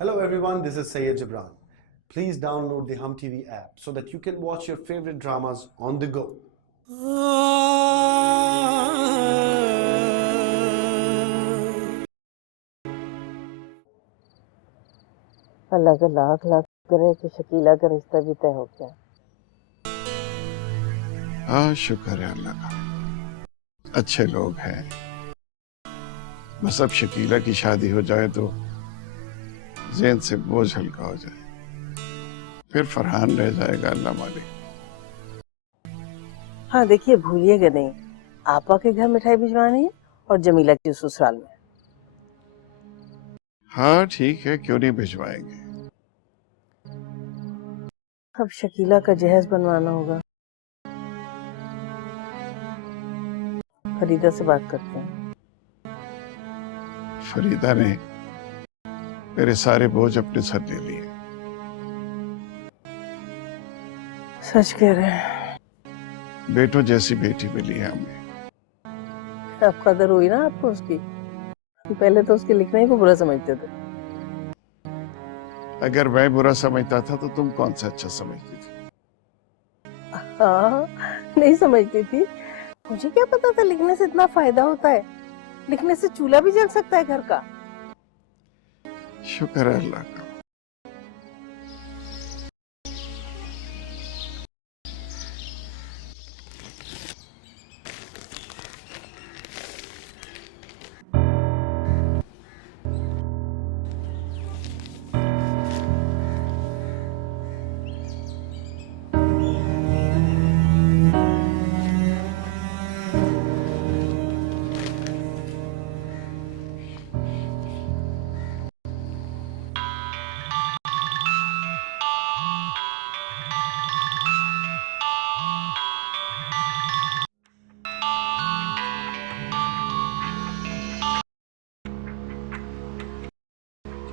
Hello everyone, this is Sayyid Jibran. Please download the Hum TV app so that you can watch your favorite dramas on the go. अल्लाह का लाख लाख करे कि शकीला का रिश्ता भी तय हो गया। हाँ, शुक्र है अल्लाह का, अच्छे लोग हैं। बस अब शकीला की शादी हो जाए तो ज़हन से बोझ हल्का हो जाए, फिर फरहान रह जाएगा, अल्लाह मालिक। हाँ देखिए, भूलिएगा नहीं, आपा के घर मिठाई भिजवानी है और जमीला की ससुराल में। हाँ ठीक है, क्यों नहीं भिजवाएंगे। अब शकीला का जहेज बनवाना होगा। फरीदा से बात करते हैं। फरीदा ने मेरे सारे बोझ अपने सर ले लिए। सच कह रहे हैं। बेटों जैसी बेटी मिली है हमें। अब कदर हुई ना आपको उसकी। पहले तो उसके लिखने को बुरा समझते थे। अगर मैं बुरा समझता था तो तुम कौन सा अच्छा समझती थी? हाँ, नहीं समझती थी। मुझे क्या पता था लिखने से इतना फायदा होता है। लिखने से चूल्हा भी जल सकता है घर का। शुक्र है अल्लाह का।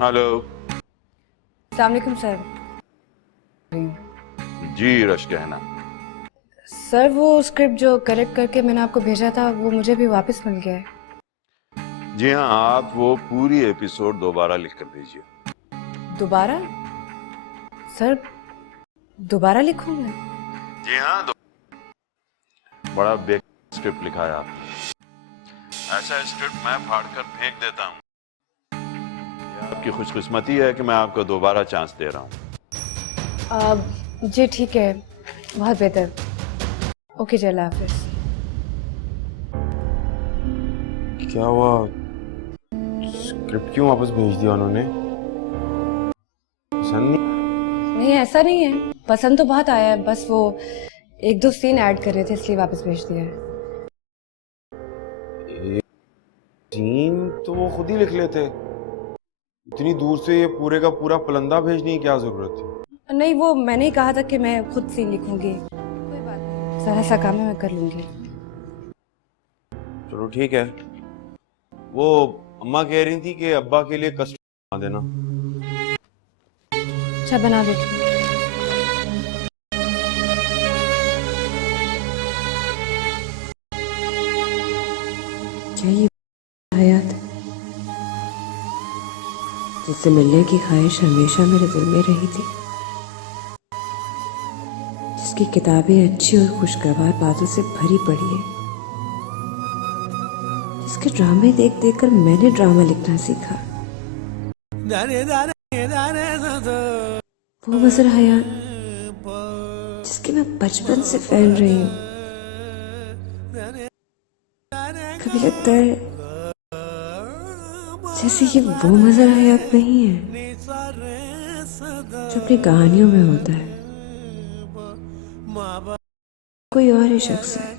हेलो। अस्सलाम वालेकुम सर। जी रश कहना। सर वो स्क्रिप्ट जो करेक्ट करके मैंने आपको भेजा था वो मुझे भी वापस मिल गया है। जी हाँ, आप वो पूरी एपिसोड दोबारा लिख कर दीजिए। दोबारा? सर दोबारा लिखूं मैं? जी हाँ, बड़ा बेकार स्क्रिप्ट लिखा है आपने। ऐसा स्क्रिप्ट मैं फाड़ कर फेंक देता हूँ। आपकी खुशकिस्मती है कि मैं आपको दोबारा चांस दे रहा हूँ। जी ठीक है, बहुत बेहतर। ओके जी, अल्लाह हाफिज। क्या हुआ? स्क्रिप्ट क्यों वापस भेज दिया उन्होंने? पसंद नहीं? नहीं ऐसा नहीं है, पसंद तो बहुत आया है, बस वो एक दो सीन ऐड कर रहे थे इसलिए वापस भेज दिया है। सीन तो वो खुद ही लिख लेते। इतनी दूर से ये पूरे का पूरा पलंदा भेजने की क्या जरूरत थी? नहीं, वो मैंने ही कहा था कि मैं खुद सीन लिखूंगी। कोई बात नहीं, सारा सा काम है मैं कर लूंगी। चलो ठीक है। वो अम्मा कह रही थी कि अब्बा के लिए कस्टर्ड बना देना। अच्छा, बना देती हूँ। क्या ये हयात है जिससे मिलने की ख्वाहिश हमेशा मेरे दिल में रही थी, जिसकी किताबें अच्छी और खुशगवार बातों से भरी पड़ी है, जिसके ड्रामे देख देख कर मैंने ड्रामा लिखना सीखा। वो मजर हयात जिसकी मैं बचपन से फैन रही हूँ। कभी लगता है जैसे ये वो मजर हयात नहीं है जो अपनी कहानियों में होता है, कोई और ही शख्स है।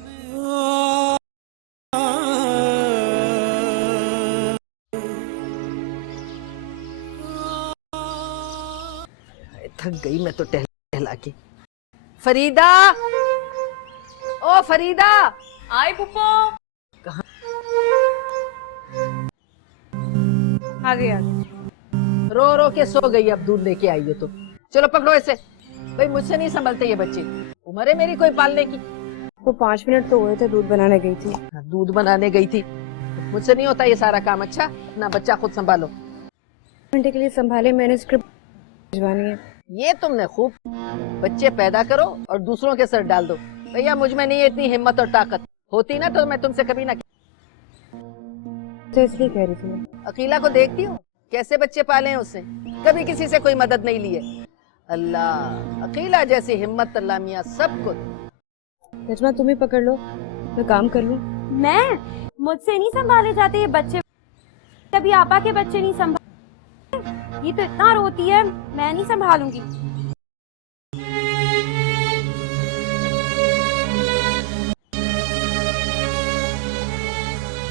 थक गई मैं तो टहला के। फरीदा, ओ फरीदा। आई पुप्पो। कहाँ? आ गई आ गई। रो रो के सो गई, अब दूध लेके आई हो तो चलो पकड़ो इसे। भाई मुझसे नहीं संभलते ये बच्चे, उम्र है मेरी कोई पालने की। वो 5 मिनट तो हुए थे दूध बनाने गई थी। दूध बनाने गई थी, मुझसे नहीं होता ये सारा काम। अच्छा, अपना बच्चा खुद संभालो। घंटे के लिए संभाले, मैंने स्क्रिप्ट भिजवानी है। ये तुमने खूब, बच्चे पैदा करो और दूसरों के सर डाल दो। भैया मुझ में नहीं है इतनी हिम्मत और ताकत, होती ना तो मैं तुमसे कभी ना। तो इसलिए कह रही थी मैं। अकीला को देखती हूँ कैसे बच्चे पाले हैं उससे, कभी किसी से कोई मदद नहीं ली है। अल्लाह अकीला जैसी हिम्मत अल्लाह मियाँ सबको। नजमा तुम ही पकड़ लो, मैं काम कर लूँ। मैं, मुझसे नहीं संभाले जाते ये बच्चे, कभी आपा के बच्चे नहीं संभाले। ये तो इतना रोती है, मैं नहीं संभालूंगी।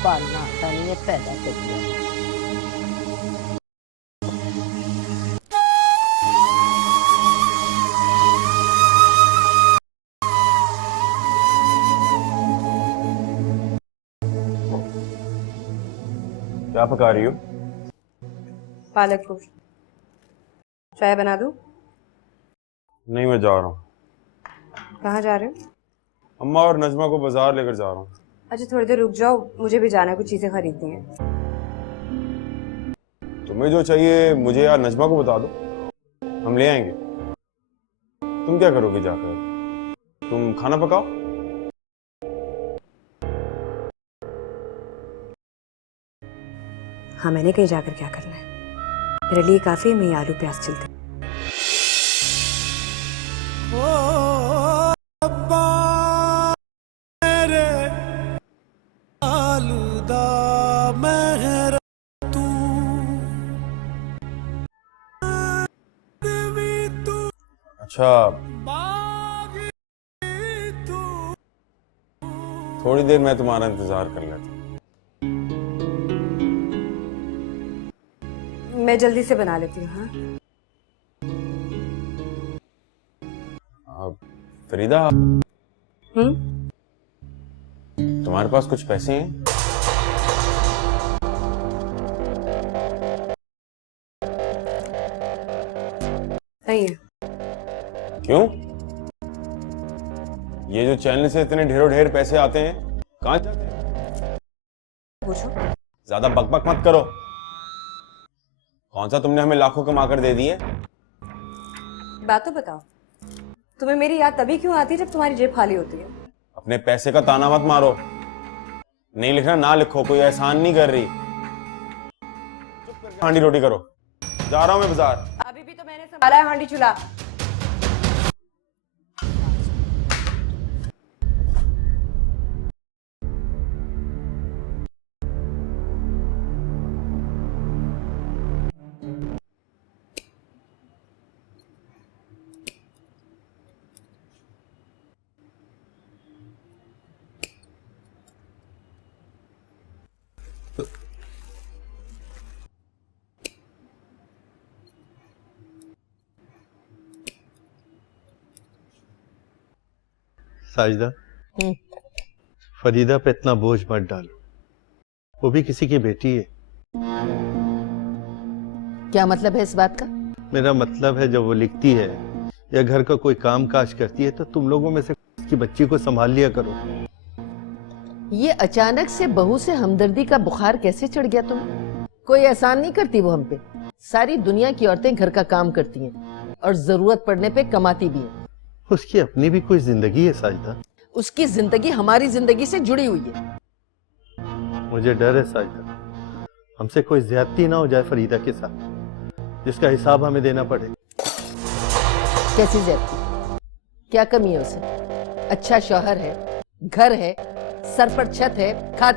पालना आता नहीं है, पैदा कर दिया। क्या पका रही हो? पालक गोश्त। चाय बना दूँ? नहीं, मैं जा रहा हूँ। कहाँ जा रहे हो? अम्मा और नजमा को बाजार लेकर जा रहा हूँ। अच्छा थोड़ी देर रुक जाओ, मुझे भी जाना है, कुछ चीजें खरीदनी है। तुम्हें जो चाहिए मुझे या नजमा को बता दो, हम ले आएंगे। तुम क्या करोगे जाकर? तुम खाना पकाओ। हाँ मैंने कहीं जाकर क्या करना है, मेरे लिए काफी है, मैं ये आलू प्याज छिलती। अच्छा, थोड़ी देर मैं तुम्हारा इंतजार कर लेता हूँ। मैं जल्दी से बना लेती हूँ। हाँ फरीदा, तुम्हारे पास कुछ पैसे हैं? नहीं है। क्यों? ये जो चैनल से इतने ढेरों ढेर पैसे आते हैं, कहाँ जाते हैं? पूछो। ज्यादा बकबक मत करो। कौन सा तुमने हमें लाखों कमा कर दे दिए? बात तो बताओ, तुम्हें मेरी याद तभी क्यों आती है जब तुम्हारी जेब खाली होती है? अपने पैसे का ताना मत मारो। नहीं लिखना ना लिखो, कोई एहसान नहीं कर रही। चुप करके हांडी रोटी करो। जा रहा हूं मैं बाजार। अभी भी तो मैंने संभाला है हांडी चूल्हा। साजिदा, फरीदा पे इतना बोझ मत डालो, वो भी किसी की बेटी है। क्या मतलब है इस बात का? मेरा मतलब है जब वो लिखती है या घर का कोई काम काज करती है तो तुम लोगों में से उसकी बच्ची को संभाल लिया करो। ये अचानक से बहू से हमदर्दी का बुखार कैसे चढ़ गया तुम्हें? कोई एहसान नहीं करती वो हम पे। सारी दुनिया की औरतें घर का काम करती हैं और जरूरत पड़ने पे कमाती भी हैं। उसकी अपनी भी कोई जिंदगी है साजिदा। उसकी जिंदगी हमारी जिंदगी से जुड़ी हुई है। मुझे डर है साजिदा, हमसे कोई ज्यादती ना हो जाए फरीदा के साथ, जिसका हिसाब हमें देना पड़े। कैसी ज्यादती? क्या कमी है उसे? अच्छा शौहर है, घर है, सर पर छत है, खा।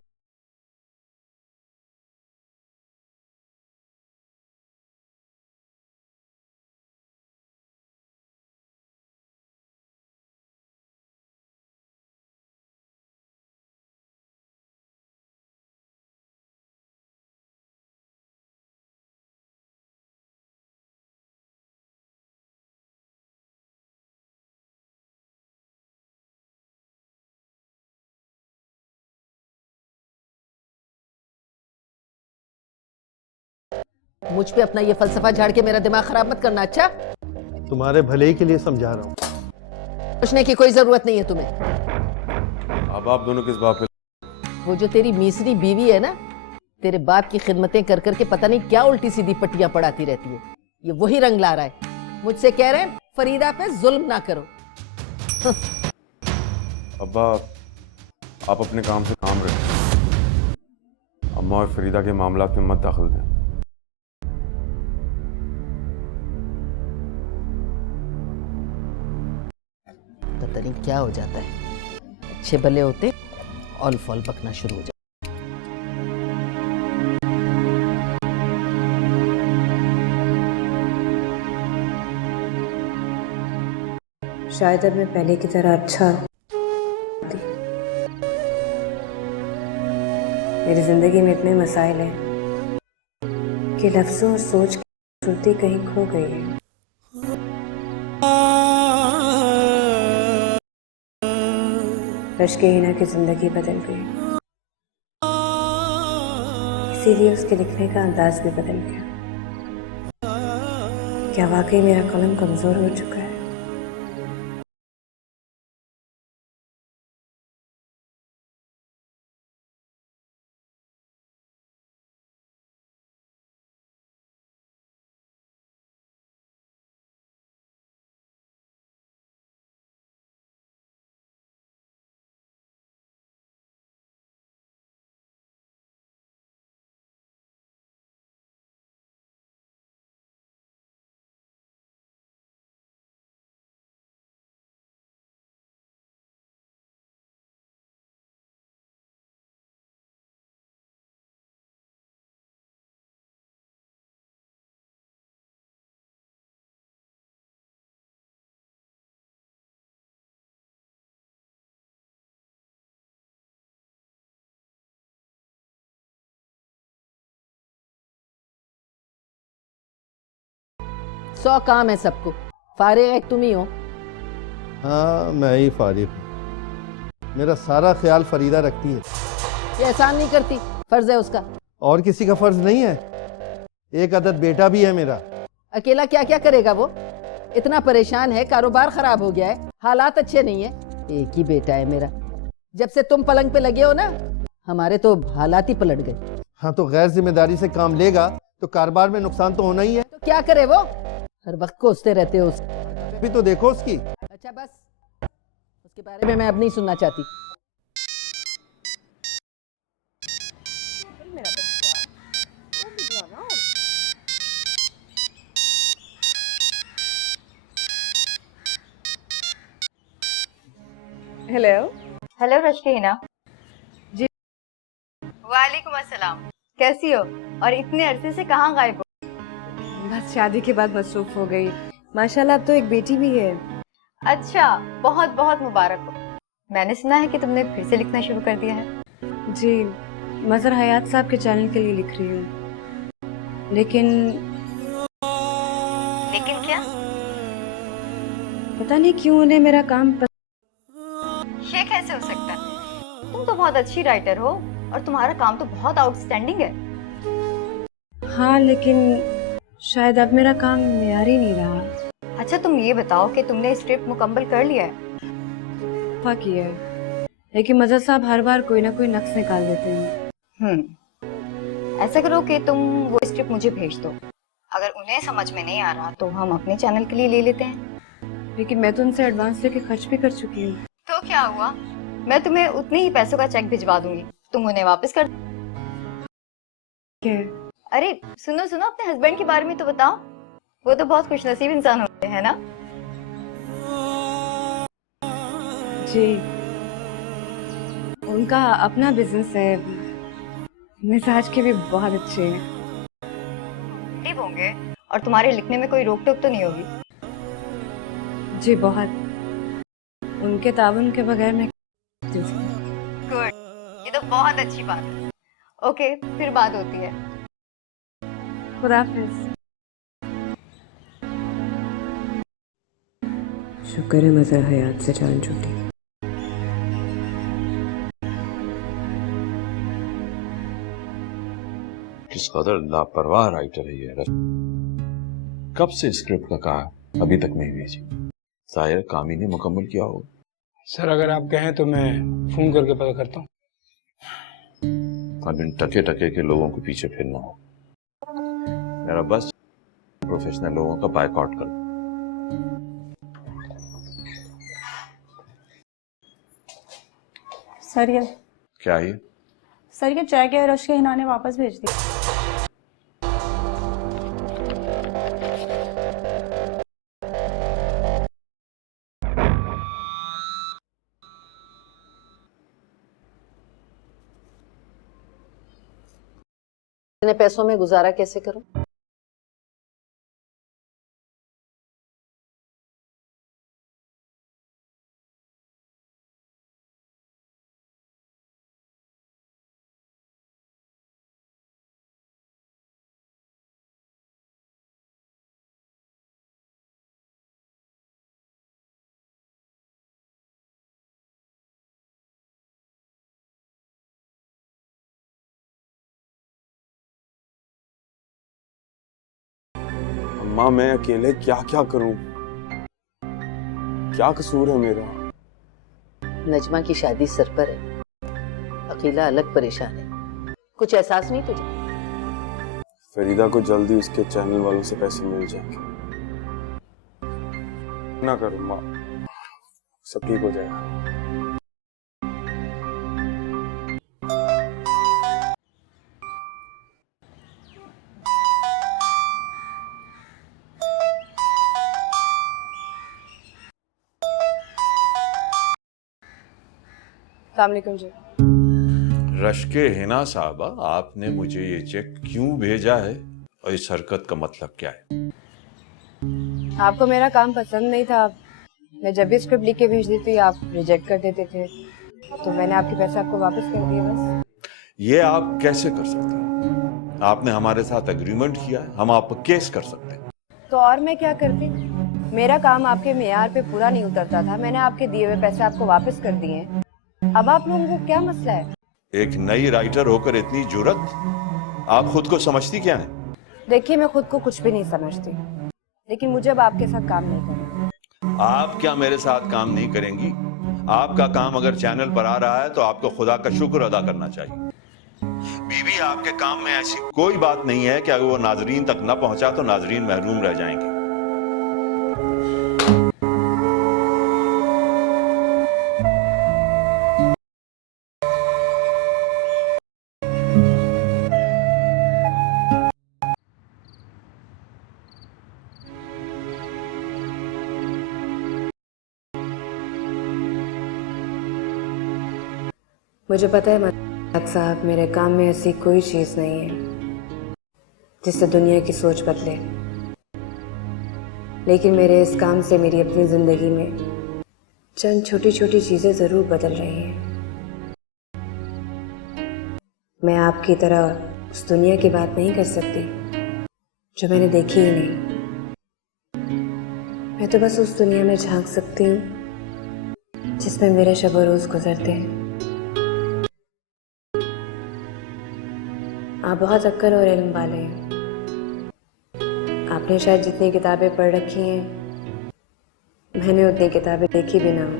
मुझ पे अपना ये फलसफा झाड़ के मेरा दिमाग खराब मत करना। अच्छा, तुम्हारे भले ही के लिए समझा रहा हूँ। पूछने की कोई जरूरत नहीं है तुम्हें। अब आप दोनों किस बात पे? वो जो तेरी मीसरी बीवी है ना, तेरे बाप की खिदमतें कर करके पता नहीं क्या उल्टी सीधी पट्टियां पढ़ाती रहती है। ये वही रंग ला रहा है। मुझसे कह रहे हैं फरीदा पे जुल्म ना करो। अब्बा, आप अपने काम से काम रखें। अम्मा और फरीदा के मामलात में मत दखल दें। पता नहीं क्या हो जाता है, अच्छे भले होते ऑल फॉल पकना शुरू हो जाता। शायद अब मैं पहले की तरह अच्छा मेरी जिंदगी में इतने मसाइल हैं कि लफ्जों और सोच की खूबसूरती कहीं खो गई है। रश्के हिना की जिंदगी बदल गई, इसीलिए उसके लिखने का अंदाज भी बदल गया। क्या वाकई मेरा कलम कमजोर हो चुका है? सौ काम है सबको, फारिग एक तुम ही हो। हाँ, मैं ही फारिग हूँ। मेरा सारा ख्याल फरीदा रखती है। ये एहसान नहीं करती, फर्ज है उसका। और किसी का फर्ज नहीं है। एक अदद बेटा भी है मेरा। अकेला क्या क्या करेगा वो? इतना परेशान है, कारोबार खराब हो गया है, हालात अच्छे नहीं है। एक ही बेटा है मेरा। जब से तुम पलंग पे लगे हो ना, हमारे तो हालात ही पलट गए। हाँ, तो गैर जिम्मेदारी से काम लेगा तो कारोबार में नुकसान तो होना ही है। तो क्या करे वो? हर वक्त कोसते रहते हो उसको। भी तो देखो उसकी। अच्छा बस, उसके बारे में मैं अब नहीं सुनना चाहती। हेलो। हेलो रश्के हिना। जी। वालेकुम अस्सलाम। कैसी हो? और इतने अरसे से कहाँ गायब हो? बस शादी के बाद मसरूफ हो गई। माशाल्लाह अब तो एक बेटी भी है। अच्छा, बहुत बहुत मुबारक हो। मैंने सुना है कि तुमने फिर से लिखना शुरू कर दिया है। जी, मजहर हयात साहब के चैनल के लिए लिख रही हूँ। लेकिन क्या? पता नहीं क्यों उन्हें मेरा काम ये कैसे हो सकता है? तुम तो बहुत अच्छी राइटर हो और तुम्हारा काम तो बहुत आउटस्टैंडिंग है। हाँ, लेकिन शायद अब मेरा काम मेयारी नहीं रहा। अच्छा, तुम ये बताओ कि तुमने स्क्रिप्ट मुकम्मल कर लिया है? की है, लेकिन मजहर साहब हर बार कोई ना कोई नक्स निकाल देते हैं। ऐसा करो कि तुम वो स्क्रिप्ट मुझे भेज दो। अगर उन्हें समझ में नहीं आ रहा तो हम अपने चैनल के लिए ले लेते हैं। लेकिन मैं तो उनसे एडवांस लेके खर्च भी कर चुकी हूँ। तो क्या हुआ? मैं तुम्हें उतने ही पैसों का चेक भिजवा दूंगी, तुम उन्हें वापस कर। क्या? अरे सुनो सुनो, अपने हस्बैंड के बारे में तो बताओ। वो तो बहुत खुशनसीब इंसान होते हैं ना? जी, उनका अपना बिजनेस है। मिजाज के भी बहुत अच्छे हैं। एक्टिव होंगे और तुम्हारे लिखने में कोई रोक टोक तो नहीं होगी? जी बहुत। उनके ताबन के बगैर मैं गुड, ये तो बहुत अच्छी बात है। ओके, फिर बात होती है। खुदाफिज। शुक्र है मजहर हयात से जान छूटी। किस कदर लापरवाह राइटर है ये। कब से स्क्रिप्ट का कहा अभी तक नहीं भेजी। शायद काम ही नहीं मुकम्मल किया होगा। सर अगर आप कहें तो मैं फोन करके पता करता हूँ। अब इन टके टके के लोगों के पीछे फिरना हो। मेरा बस प्रोफेशनल लोगों का बायकॉट कर। सर ये क्या ये? सर ये चेक है, रश के हिना ने वापस भेज दी। इतने पैसों में गुजारा कैसे करूं? अम्मा मैं अकेले क्या क्या करूं? क्या कसूर है मेरा? नजमा की शादी सर पर है, अकेला अलग परेशान है। कुछ एहसास नहीं तुझे? फरीदा को जल्दी उसके चैनल वालों से पैसे मिल जाएंगे। ना करो माँ, सब ठीक हो जाएगा। अस्सलामुअलैकुम जी। रश्के हिना साहबा, आपने मुझे ये चेक क्यों भेजा है और इस हरकत का मतलब क्या है? आपको मेरा काम पसंद नहीं था। मैं जब भी स्क्रिप्ट लिख के भेज देती आप रिजेक्ट कर देते थे, तो मैंने आपके पैसे आपको वापस कर दिए बस। ये आप कैसे कर सकते हैं? आपने हमारे साथ एग्रीमेंट किया है, हम आप पर केस कर सकते हैं। तो और मैं क्या करती? मेरा काम आपके मेयार पे पूरा नहीं उतरता था, मैंने आपके दिए हुए पैसे आपको वापस कर दिए। अब आप लोगों को क्या मसला है? एक नई राइटर होकर इतनी जुर्रत, आप खुद को समझती क्या है? देखिए मैं खुद को कुछ भी नहीं समझती, लेकिन मुझे अब आपके साथ काम नहीं करना। आप क्या मेरे साथ काम नहीं करेंगी? आपका काम अगर चैनल पर आ रहा है तो आपको खुदा का शुक्र अदा करना चाहिए। बीवी, आपके काम में ऐसी कोई बात नहीं है कि अगर वो नाजरीन तक न पहुंचा तो नाजरीन महरूम रह जाएंगे। मुझे पता है मलिक साहब, मेरे काम में ऐसी कोई चीज़ नहीं है जिससे दुनिया की सोच बदले, लेकिन मेरे इस काम से मेरी अपनी ज़िंदगी में चंद छोटी छोटी चीज़ें ज़रूर बदल रही हैं। मैं आपकी तरह उस दुनिया की बात नहीं कर सकती जो मैंने देखी ही नहीं। मैं तो बस उस दुनिया में झांक सकती हूँ जिसमें मेरे शब रोज़ गुजरते हैं। आप बहुत अक्ल और इल्म वाले हैं। आपने शायद जितनी किताबें पढ़ रखी हैं मैंने उतनी किताबें देखी भी ना हो,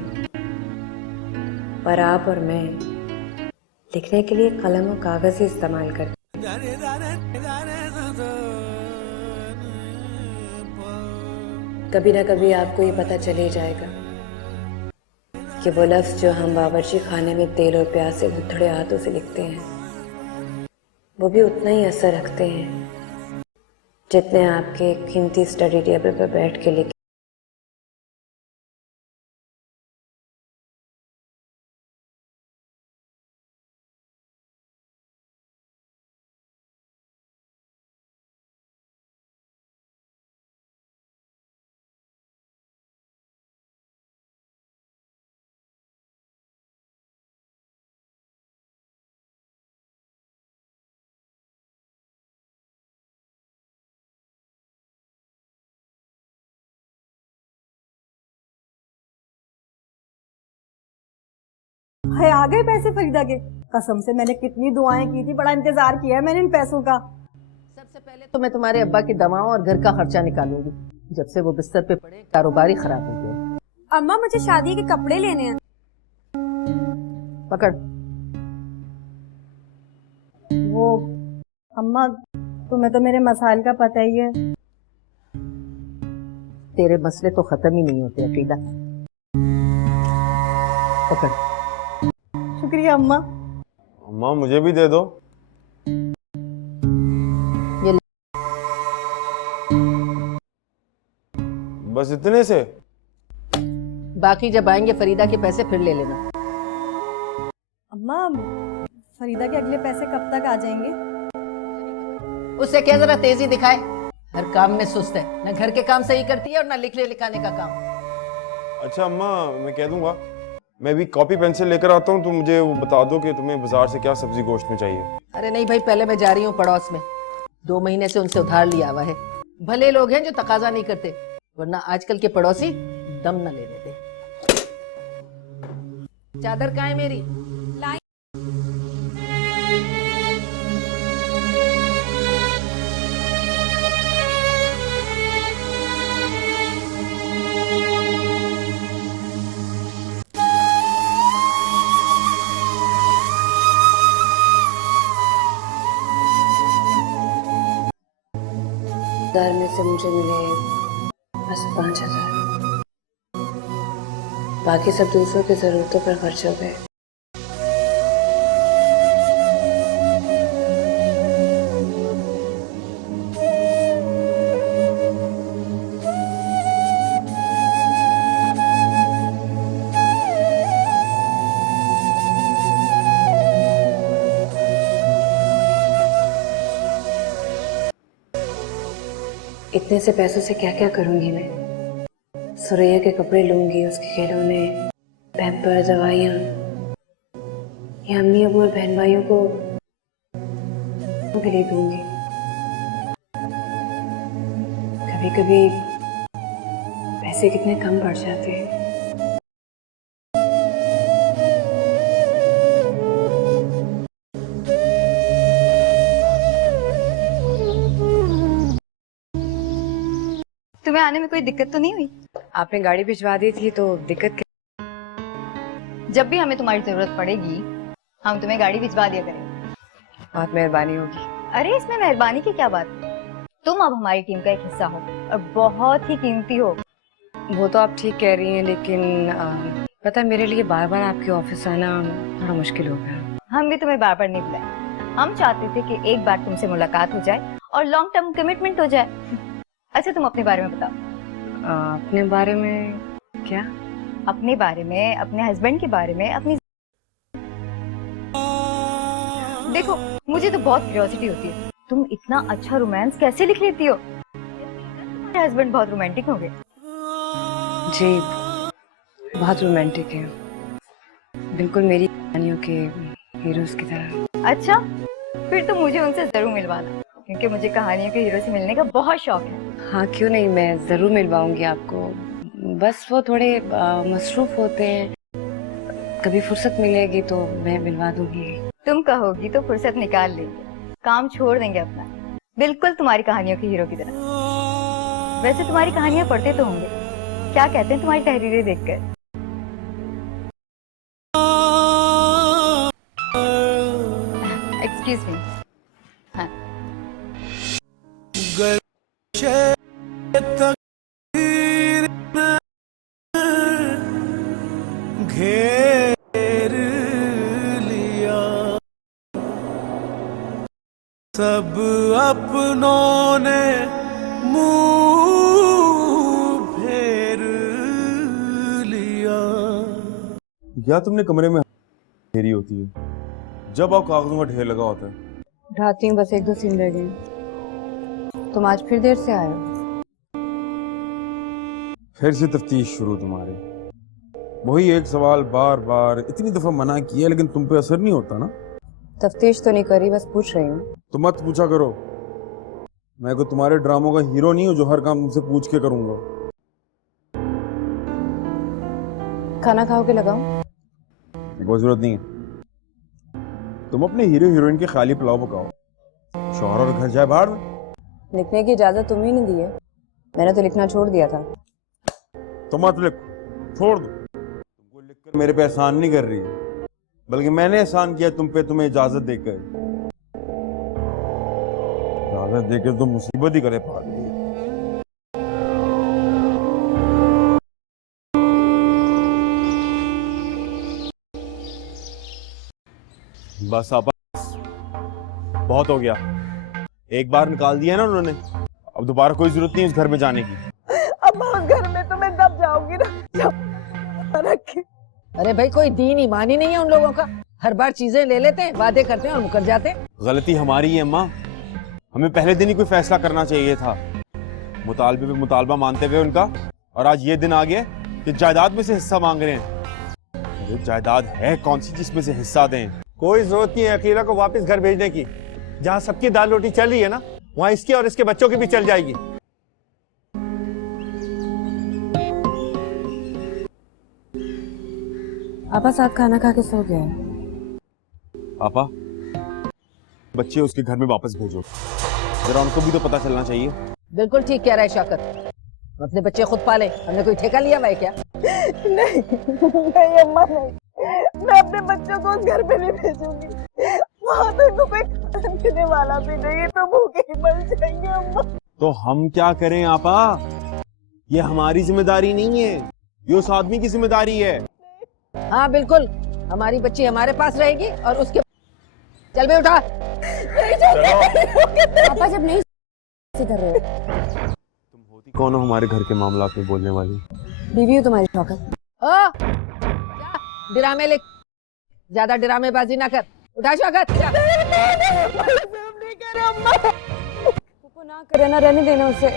पर आप और मैं लिखने के लिए कलम और कागज़ ही इस्तेमाल करते हैं। कभी ना कभी आपको ये पता चल ही जाएगा कि वो लफ्ज़ जो हम बावर्ची खाने में तेल और प्याज से गुथड़े हाथों से लिखते हैं वो भी उतना ही असर रखते हैं जितने आपके कीमती स्टडी टेबल पर बैठ के लिखे। है आ गए पैसे फरीदा के। कसम से मैंने कितनी दुआएं की थी, बड़ा इंतजार किया है मैंने इन पैसों का। सबसे पहले तो मैं तुम्हारे अब्बा की दवाओं और घर का खर्चा निकालूंगी। जब से वो बिस्तर पे पड़े कारोबार ही खराब हो गया। अम्मा मुझे शादी के कपड़े लेने हैं। पकड़। वो अम्मा, तुम्हें तो मेरे मसाइल का पता ही है। तेरे मसले तो खत्म ही नहीं होते अकीदा। पकड़। शुक्रिया अम्मा। अम्मा मुझे भी दे दो। ये ले। बस इतने से? बाकी जब आएंगे फरीदा के पैसे फिर ले लेना। अम्मा, फरीदा के अगले पैसे कब तक आ जाएंगे? उससे क्या जरा तेजी दिखाए, हर काम में सुस्त है, न घर के काम सही करती है और न लिखने लिखाने का काम। अच्छा अम्मा, मैं कह दूंगा। मैं भी कॉपी पेंसिल लेकर आता हूँ, तो मुझे वो बता दो कि तुम्हें बाजार से क्या सब्जी गोश्त में चाहिए। अरे नहीं भाई, पहले मैं जा रही हूँ पड़ोस में, 2 महीने से उनसे उधार लिया हुआ है। भले लोग हैं जो तकाजा नहीं करते, वरना आजकल के पड़ोसी दम न लेने दे। चादर कहाँ है मेरी? घर में से मुझे मिले बस 5,000, बाकी सब दूसरों की जरूरतों पर खर्च हो गए। इतने से पैसों से क्या क्या करूंगी मैं? सुरैया के कपड़े लूंगी, उसके खिलौने, पैम्पर, दवाइयाँ, या अम्मी अबू और बहन भाइयों को भी ले दूंगी। कभी कभी पैसे कितने कम पड़ जाते हैं। तुम्हें आने में कोई दिक्कत तो नहीं हुई? आपने गाड़ी भिजवा दी थी तो दिक्कत जब भी हमें तुम्हारी जरूरत पड़ेगी हम तुम्हें गाड़ी भिजवा दिया करेंगे। बहुत मेहरबानी होगी। अरे इसमें मेहरबानी की क्या बात, तुम अब हमारी टीम का एक हिस्सा हो और बहुत ही कीमती हो। वो तो आप ठीक कह रही हैं, लेकिन पता है मेरे लिए बार बार आपके ऑफिस आना थोड़ा मुश्किल हो गया। हम भी तुम्हें बार बार नहीं बुलाए, हम चाहते थे कि एक बार तुमसे मुलाकात हो जाए और लॉन्ग टर्म कमिटमेंट हो जाए। अच्छा तुम अपने बारे में बताओ। अपने बारे में क्या? अपने बारे में, अपने हस्बैंड के बारे में, अपनी देखो मुझे तो बहुत क्यूरियोसिटी होती है, तुम इतना अच्छा रोमांस कैसे लिख लेती हो? तुम्हारे हस्बैंड बहुत रोमांटिक होंगे। जी बहुत रोमांटिक है, बिल्कुल मेरी कहानियों के हीरोज की तरह। अच्छा फिर तो मुझे उनसे जरूर मिलवाना, क्योंकि मुझे कहानियों के हीरो से मिलने का बहुत शौक है। हाँ क्यों नहीं, मैं जरूर मिलवाऊंगी आपको। बस वो थोड़े मसरूफ होते हैं, कभी फुर्सत मिलेगी तो मैं मिलवा दूंगी। तुम कहोगी तो फुर्सत निकाल लेंगे, काम छोड़ देंगे अपना, बिल्कुल तुम्हारी कहानियों के हीरो की तरह। वैसे तुम्हारी कहानियां पढ़ते तो होंगे, क्या कहते हैं तुम्हारी तहरीरें देखकर? Excuse me. हाँ घेर लिया सब अपनों ने मुंह फेर लिया। क्या तुमने कमरे में घेरी होती है जब आप कागजों का ढेर लगा होता है? उठाती हूँ, बस 1-2 सीन रह गए। तुम आज फिर देर से आए हो? फिर से तफ्तीश शुरू तुम्हारी। वही एक सवाल बार बार इतनी दफा मना किया, लेकिन तुम पे असर नहीं होता ना। तफ्तीश तो नहीं करी, बस पूछ रही हूँ। तो मत पूछा करो, मैं कोई तुम्हारे ड्रामों का हीरो नहीं हूँ जो हर काम तुमसे पूछ के करूंगा। खाना खाओगे? लगाओ? कोई जरूरत नहीं है, तुम अपने हीरो हीरोइन के खाली पुलाव पकाओ, शौहर और घर जाए बाहर में। लिखने की इजाजत तुम्हें नहीं दी है, मैंने तो लिखना छोड़ दिया था। तो मत लिख, छोड़ दो। तुमको लिखकर मेरे पे एहसान नहीं कर रही, बल्कि मैंने एहसान किया तुम पे, तुम्हें इजाजत देकर। आदत देखे तो मुसीबत ही करे पार नहीं। बस आप बहुत हो गया, एक बार निकाल दिया ना उन्होंने, अब दोबारा कोई जरूरत नहीं उस घर में जाने की। अब उस घर में तो मैं दब जाऊंगी ना। रखे। अरे भाई कोई दीन ईमान ही नहीं है उन लोगों का, हर बार चीजें ले लेते हैं, वादे करते हैं और मुकर जाते हैं। गलती हमारी है अम्मा, हमें पहले दिन ही कोई फैसला करना चाहिए था। मुतालबे पे मुतालबा मानते गए उनका, और आज ये दिन आ गया कि जायदाद में से हिस्सा मांग रहे हैं। अरे जायदाद है कौन सी जिसमें से हिस्सा दें? कोई जरूरत नहीं है अकीला को वापस घर भेजने की। जहाँ सबकी दाल रोटी चल रही है ना, वहाँ इसकी और इसके बच्चों की भी चल जाएगी। पापा साथ खाना खा के सो गए। पापा बच्चे उसके घर में वापस भेजो, जरा उनको भी तो पता चलना चाहिए। बिल्कुल ठीक कह रहा है शौकत, हम अपने बच्चे खुद पाले, हमने कोई ठेका लिया हुआ है क्या? नहीं नहीं अम्मा नहीं, मैं अपने बच्चों को उस घर पे नहीं भेजूंगी। वहाँ तो इनको कोई खाना देने वाला भी नहीं है, तो भूखे ही मर जाएंगे अम्मा। तो हम क्या करें आपा? ये हमारी जिम्मेदारी नहीं है, ये उस आदमी की जिम्मेदारी है। हाँ बिल्कुल, हमारी बच्ची हमारे पास रहेगी और उसके चल बे उठा। पापा जब नहीं कर रहे हो, तुम होती कौन हो हमारे घर के मामलात में बोलने वाली? बीवी हो तुम्हारी शौकत। ड्रामे लिख, ज्यादा ड्रामेबाजी ना कर, उठा शौकत। वो ना करे ना, रहने देना उसे।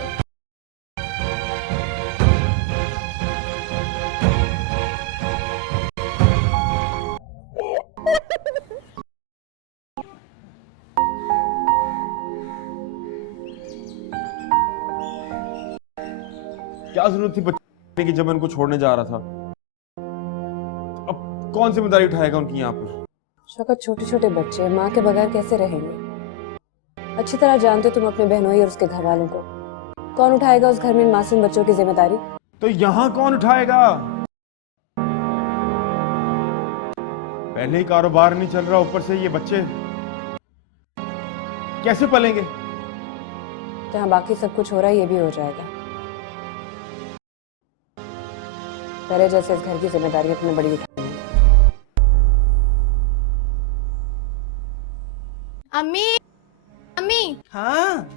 क्या जरूरत थी बच्चे की जब मैं उनको छोड़ने जा रहा था? अब कौन जिम्मेदारी उठाएगा उनकी यहाँ पर? शौकत छोटे छोटे बच्चे माँ के बगैर कैसे रहेंगे? अच्छी तरह जानते हो तुम अपने बहनोई और उसके घर वालों को। कौन उठाएगा उस घर में इन मासूम बच्चों की जिम्मेदारी? तो यहाँ कौन उठाएगा? पहले ही कारोबार नहीं चल रहा, ऊपर से ये बच्चे कैसे पलेंगे? जहाँ बाकी सब कुछ हो रहा है ये भी हो जाएगा। पहले जैसे इस घर की जिम्मेदारी अपनी बड़ी उठानी है। अम्मी अम्मी हाँ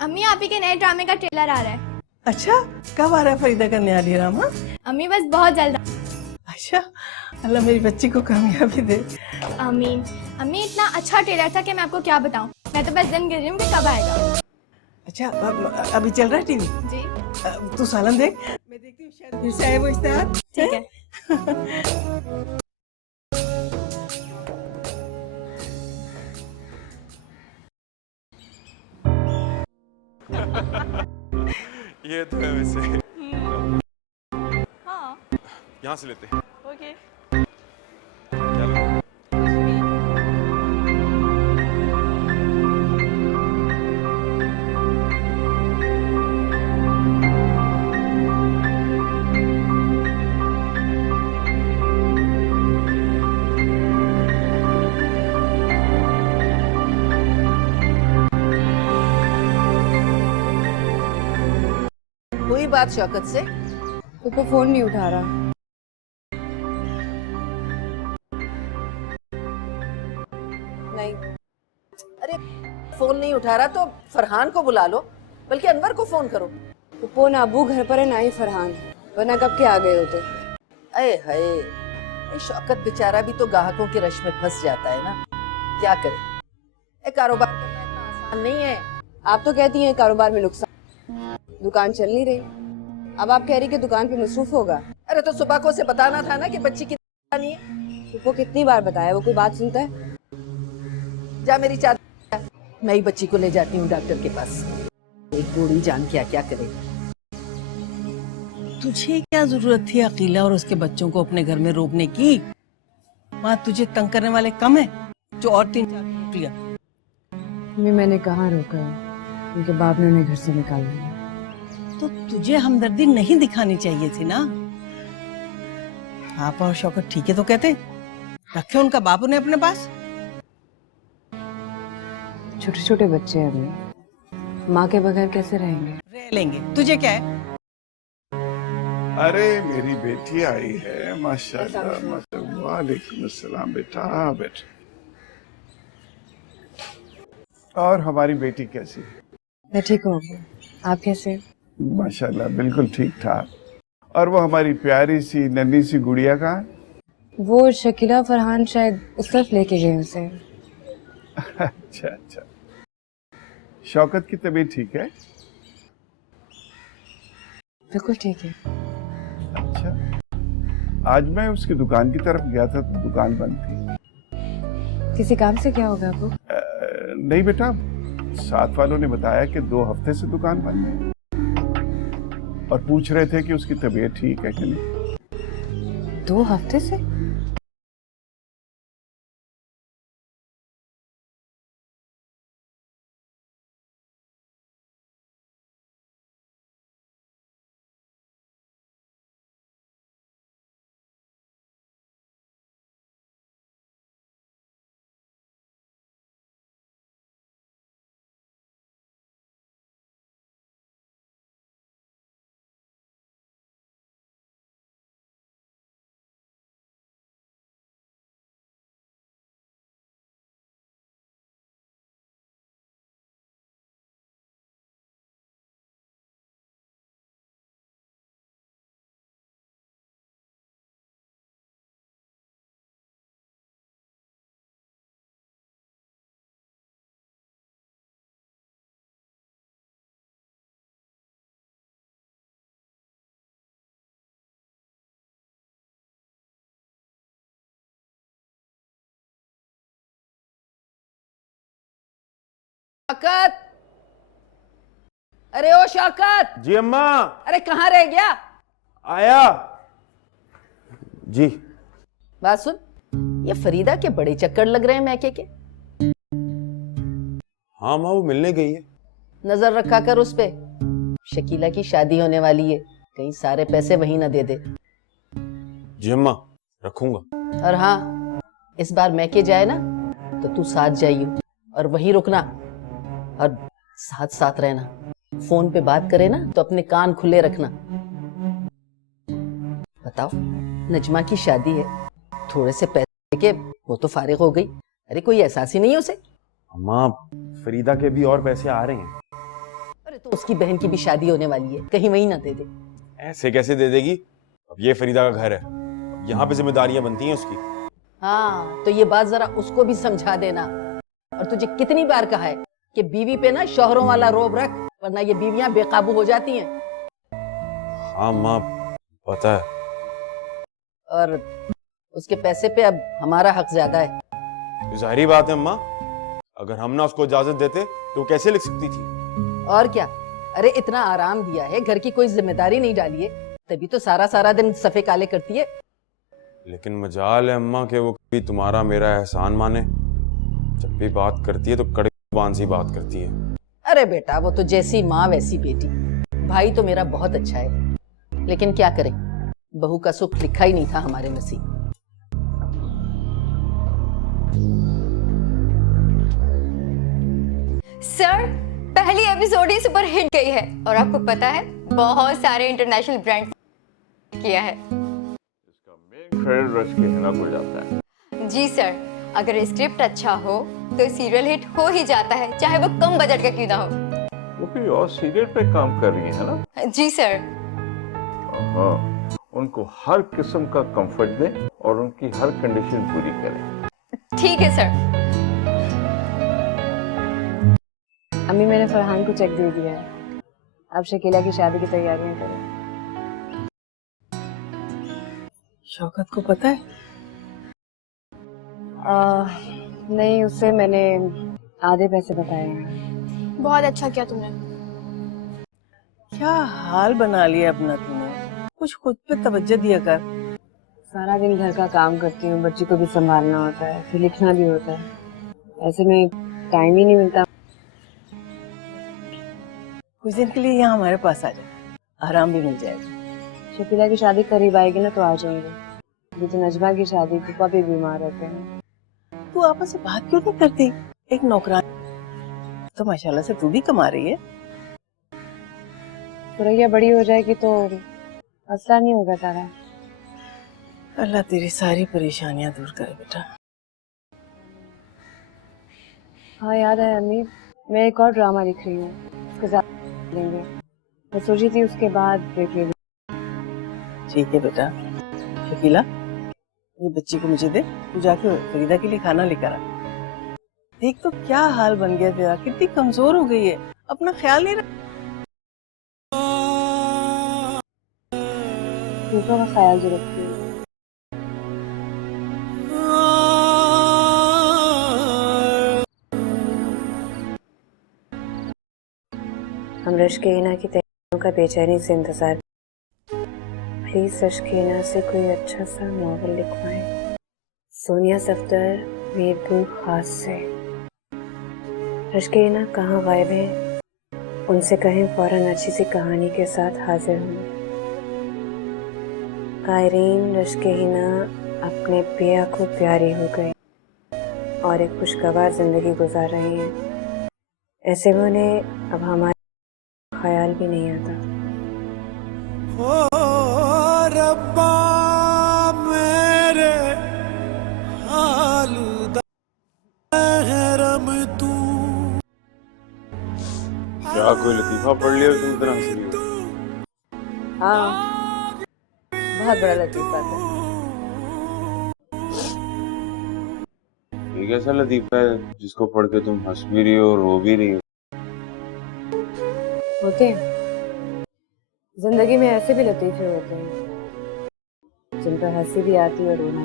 अम्मी, आप ही के नए ड्रामे का ट्रेलर आ रहा है। अच्छा, कब आ रहा है फरीदा का नया ड्रामा? अम्मी बस बहुत जल्द। अच्छा, अल्लाह मेरी बच्ची को कामयाबी दे। अम्मी अम्मी इतना अच्छा ट्रेलर था कि मैं आपको क्या बताऊं। मैं तो बस दिन गिर रही हूँ कि कब आएगा। अच्छा, अभी चल रहा है टीवी? जी। तू सालन देख, मैं देखती हूँ शायद फिर से आए वो इश्तेहार। ठीक है। ये तो है वैसे। हाँ यहाँ से लेते हैं। ओके। हुई बात शौकत से? तो फोन नहीं उठा रहा। नहीं। अरे फोन नहीं उठा रहा तो फरहान को बुला लो, बल्कि अनवर को फोन करो। पुप्पो ना अबू घर पर है ना ही फरहान, वरना कब के आ गए होते। अरे हाय, ये शौकत बेचारा भी तो ग्राहकों के रश में फंस जाता है ना, क्या करे। ये कारोबार करना इतना आसान नहीं है। आप तो कहती हैं कारोबार में नुकसान, दुकान चल नहीं रही। अब आप कह रही कि दुकान पे मसरूफ होगा। अरे तो सुबह को उसे बताना था ना कि बच्ची की नहीं है। पुप्पो कितनी बार बताया, वो कोई बात सुनता है? जा मेरी चादर, मैं ही बच्ची को ले जाती हूँ डॉक्टर के पास। एक बूढ़ी जान क्या क्या करे। तुझे क्या जरूरत थी अकीला और उसके बच्चों को अपने घर में रोकने की? वहाँ तुझे तंग करने वाले कम है जो और 3-4 रोक लिया। मैंने कहाँ रोका है, उनके बाप ने उन्हें घर से निकाल दिया। तो तुझे हमदर्दी नहीं दिखानी चाहिए थी ना। आप और शौकत ठीक है तो कहते, रखे उनका बाप उन्हें अपने पास। छोटे छोटे बच्चे हैं अभी, माँ के बगैर कैसे रहेंगे? रह लेंगे, तुझे क्या है? अरे मेरी बेटी आई है, माशाल्लाह माशाल्लाह। वालेकुम अस्सलाम बेटा, बेटा। और हमारी बेटी कैसी है? मैं ठीक हूँ अब्बू, आप कैसे हैं? माशाल्लाह बिल्कुल ठीक ठाक। और वो हमारी प्यारी सी नन्ही सी गुड़िया कहाँ है? वो शकीला फरहान शायद उस तरफ लेके गए उसे। अच्छा अच्छा। शौकत की तबीयत ठीक है? बिल्कुल ठीक है। अच्छा, आज मैं उसकी दुकान की तरफ गया था तो दुकान बंद थी। किसी काम से क्या होगा अब्बू? नहीं बेटा, साथ वालों ने बताया कि 2 हफ्ते से दुकान बंद है और पूछ रहे थे कि उसकी तबीयत ठीक है कि नहीं। 2 हफ्ते से? शौकत, अरे ओ शौकत। जी अम्मा। अरे कहाँ रह गया? आया जी। बात सुन, ये फरीदा के बड़े चक्कर लग रहे हैं मैके के। हाँ माँ, वो मिलने गई है। नजर रखा कर उस पे, शकीला की शादी होने वाली है, कहीं सारे पैसे वहीं ना दे दे। जी अम्मा, रखूंगा। और हाँ, इस बार मैके जाए ना तो तू साथ जाइयो और वहीं रुकना और साथ साथ रहना। फोन पे बात करे ना तो अपने कान खुले रखना। बताओ, नजमा की शादी है, थोड़े से पैसे के वो तो फारिग हो गई। अरे कोई एहसास ही नहीं है उसे। अम्मा, फरीदा के भी और पैसे आ रहे हैं। अरे तो उसकी बहन की भी शादी होने वाली है, कहीं वहीं ना दे दे। ऐसे कैसे दे देगी? अब ये फरीदा का घर है, अब यहाँ पे जिम्मेदारियां बनती हैं उसकी। हाँ, तो ये बात जरा उसको भी समझा देना। और तुझे कितनी बार कहा है कि बीवी पे ना शौहरों वाला रोब रख, वरना ये बीवियां बेकाबू हो जाती हैं। हाँ माँ, पता है। और उसके पैसे पे अब हमारा हक ज्यादा है। जाहिर बात है अम्मा, अगर हम ना उसको इजाजत देते तो वो कैसे लिख सकती थी? और क्या, अरे इतना आराम दिया है, घर की कोई जिम्मेदारी नहीं डाली है, तभी तो सारा दिन सफे काले करती है। लेकिन मजाल है अम्मा कि वो कभी तुम्हारा मेरा एहसान माने। जब भी बात करती है तो कड़े जुबान से बात करती है। अरे बेटा, वो तो जैसी माँ वैसी बेटी। भाई तो मेरा बहुत अच्छा है, लेकिन क्या करें, बहू का सुख लिखा ही नहीं था हमारे नसीब। सर, पहली एपिसोड ही सुपर हिट गई है और आपको पता है बहुत सारे इंटरनेशनल ब्रांड किया है। रश के हिना खुल जाता है। जी सर, अगर स्क्रिप्ट अच्छा हो तो सीरियल हिट हो ही जाता है, चाहे वो कम बजट का क्यों ना हो। वो कोई और सीरियल पे काम कर रही है ना? जी सर। हाँ, उनको हर किस्म का कंफर्ट दें और उनकी हर कंडीशन पूरी करें। ठीक है सर। अम्मी, मैंने फरहान को चेक दे दिया है, अब शकीला की शादी की तैयारियां करें। शौकत को पता है? नहीं, उससे मैंने आधे पैसे बताए हैं। बहुत अच्छा किया तुमने। क्या हाल बना लिया अपना तूने, कुछ खुद पे तवज्जो दिया कर। सारा दिन घर का काम करती हूँ, बच्ची को भी संभालना होता है, फिर लिखना भी होता है, ऐसे में टाइम ही नहीं मिलता। कुछ दिन के लिए यहाँ हमारे पास आ जा, आराम भी मिल जाएगा। शकीला की शादी करीब आएगी ना तो आ जाएंगे। अभी तो नजमा की शादी, पापा भी बीमार रहते हैं। तू आपस में बात क्यों नहीं करती? एक नौकरानी तो माशाल्लाह से तू भी कमा रही है। सुरैया बड़ी हो जाएगी तो मसला नहीं होगा तारा। अल्लाह तेरी सारी परेशानियां दूर करे बेटा। हाँ याद है अम्मी, मैं एक और ड्रामा लिख रही हूँ, उसके साथ लेंगे। मैं सोची थी उसके बाद देख लेंगे। ठीक है बेटा। शकीला, ये बच्ची को मुझे दे, तू जाके फरीदा के लिए खाना लेकर आ। देख तो क्या हाल बन गया तेरा, कितनी कमजोर हो गई है, अपना ख्याल नहीं रख। ठीक है, मैं ख्याल जो रखती हूँ। हम रश्कीना की तैयारियों का बेचैनी से इंतजार। प्लीज रश्कीना से कोई अच्छा सा नॉवल लिखवाएं। सोनिया सफदर, मीरपुर खास से। रश्कीना कहाँ गायब है, उनसे कहें फौरन अच्छी सी कहानी के साथ हाजिर हों। कायरीन, रश्कीना अपने पिया को प्यारी हो गई और एक खुशगवार जिंदगी गुजार रही हैं। ऐसे में उन्हें अब हमारे ख्याल भी नहीं आता। ओ रब्बा मेरे हाल दा रहम तू। क्या कोई लतीफा पढ़ लिया तुम इतना हंस रही हो? हाँ, बहुत बड़ा लतीफा था। ये कैसा लतीफा है जिसको पढ़ के तुम हंस भी रही हो और रो भी रही हो? होते हैं, जिंदगी में ऐसे भी लतीफे होते हैं जिन पर हंसी भी आती है और रोना।